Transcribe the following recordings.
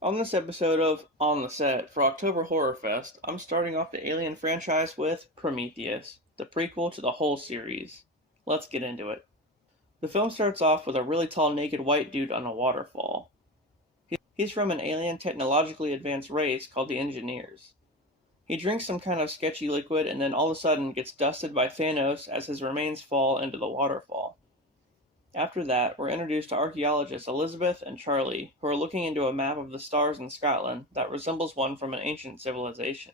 On this episode of On the Set for October Horrorfest, I'm starting off the Alien franchise with Prometheus, the prequel to the whole series. Let's get into it. The film starts off with a really tall naked white dude on a waterfall. He's from an alien technologically advanced race called the Engineers. He drinks some kind of sketchy liquid and then all of a sudden gets dusted by Thanos as his remains fall into the waterfall. After that, we're introduced to archaeologists Elizabeth and Charlie, who are looking into a map of the stars in Scotland that resembles one from an ancient civilization.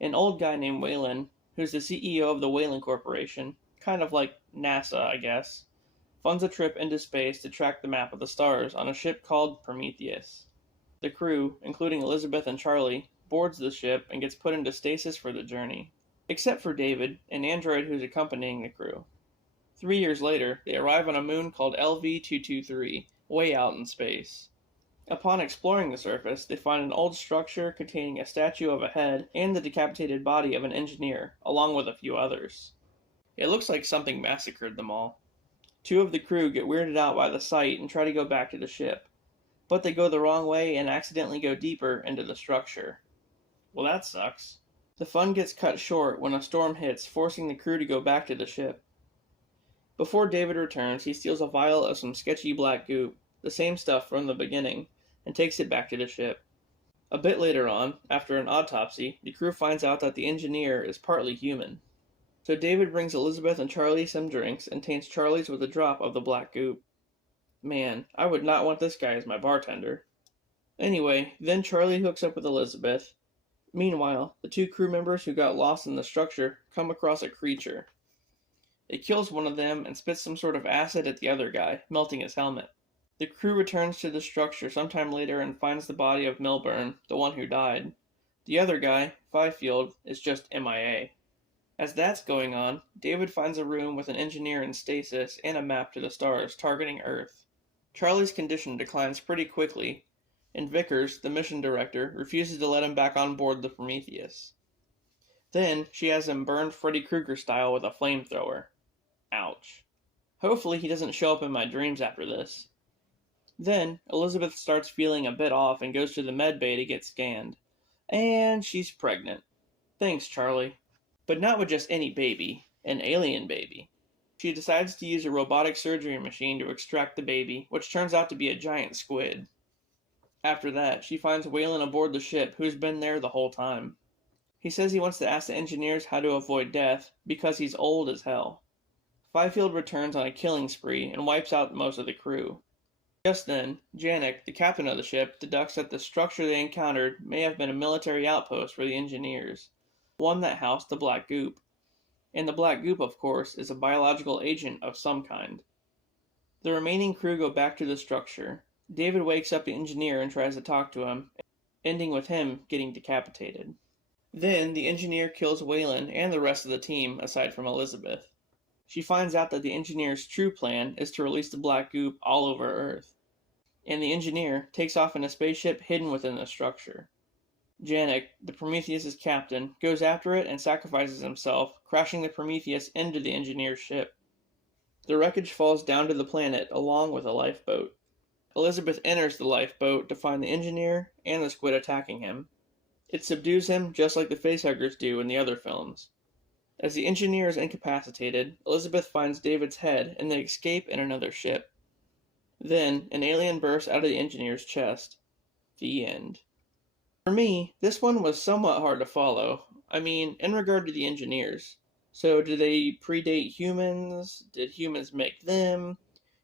An old guy named Wayland, who's the CEO of the Wayland Corporation, kind of like NASA, I guess, funds a trip into space to track the map of the stars on a ship called Prometheus. The crew, including Elizabeth and Charlie, boards the ship and gets put into stasis for the journey, except for David, an android who's accompanying the crew. 3 years later, they arrive on a moon called LV-223, way out in space. Upon exploring the surface, they find an old structure containing a statue of a head and the decapitated body of an engineer, along with a few others. It looks like something massacred them all. 2 of the crew get weirded out by the sight and try to go back to the ship, but they go the wrong way and accidentally go deeper into the structure. Well, that sucks. The fun gets cut short when a storm hits, forcing the crew to go back to the ship. Before David returns, he steals a vial of some sketchy black goop, the same stuff from the beginning, and takes it back to the ship. A bit later on, after an autopsy, the crew finds out that the engineer is partly human. So David brings Elizabeth and Charlie some drinks and taints Charlie's with a drop of the black goop. Man, I would not want this guy as my bartender. Anyway, then Charlie hooks up with Elizabeth. Meanwhile, the 2 crew members who got lost in the structure come across a creature. It kills one of them and spits some sort of acid at the other guy, melting his helmet. The crew returns to the structure sometime later and finds the body of Milburn, the one who died. The other guy, Fifield, is just MIA. As that's going on, David finds a room with an engineer in stasis and a map to the stars targeting Earth. Charlie's condition declines pretty quickly, and Vickers, the mission director, refuses to let him back on board the Prometheus. Then, she has him burned Freddy Krueger style with a flamethrower. Ouch. Hopefully he doesn't show up in my dreams after this. Then, Elizabeth starts feeling a bit off and goes to the med bay to get scanned. And she's pregnant. Thanks, Charlie. But not with just any baby, an alien baby. She decides to use a robotic surgery machine to extract the baby, which turns out to be a giant squid. After that, she finds Wayland aboard the ship, who's been there the whole time. He says he wants to ask the engineers how to avoid death, because he's old as hell. Fifield returns on a killing spree and wipes out most of the crew. Just then, Janek, the captain of the ship, deducts that the structure they encountered may have been a military outpost for the engineers, one that housed the black goop. And the black goop, of course, is a biological agent of some kind. The remaining crew go back to the structure. David wakes up the engineer and tries to talk to him, ending with him getting decapitated. Then, the engineer kills Wayland and the rest of the team, aside from Elizabeth. She finds out that the engineer's true plan is to release the black goop all over Earth. And the engineer takes off in a spaceship hidden within the structure. Janek, the Prometheus' captain, goes after it and sacrifices himself, crashing the Prometheus into the engineer's ship. The wreckage falls down to the planet along with a lifeboat. Elizabeth enters the lifeboat to find the engineer and the squid attacking him. It subdues him just like the facehuggers do in the other films. As the engineer is incapacitated, Elizabeth finds David's head and they escape in another ship. Then, an alien bursts out of the engineer's chest. The end. For me, this one was somewhat hard to follow. I mean, in regard to the engineers. So, do they predate humans? Did humans make them?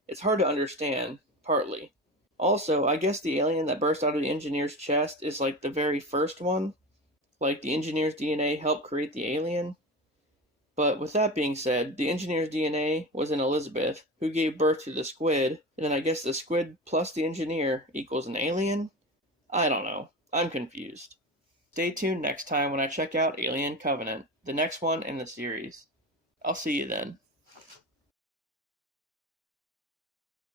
It's hard to understand, partly. Also, I guess the alien that burst out of the engineer's chest is like the very first one. Like the engineer's DNA helped create the alien. But with that being said, the engineer's DNA was in Elizabeth, who gave birth to the squid, and then I guess the squid plus the engineer equals an alien? I don't know. I'm confused. Stay tuned next time when I check out Alien Covenant, the next one in the series. I'll see you then.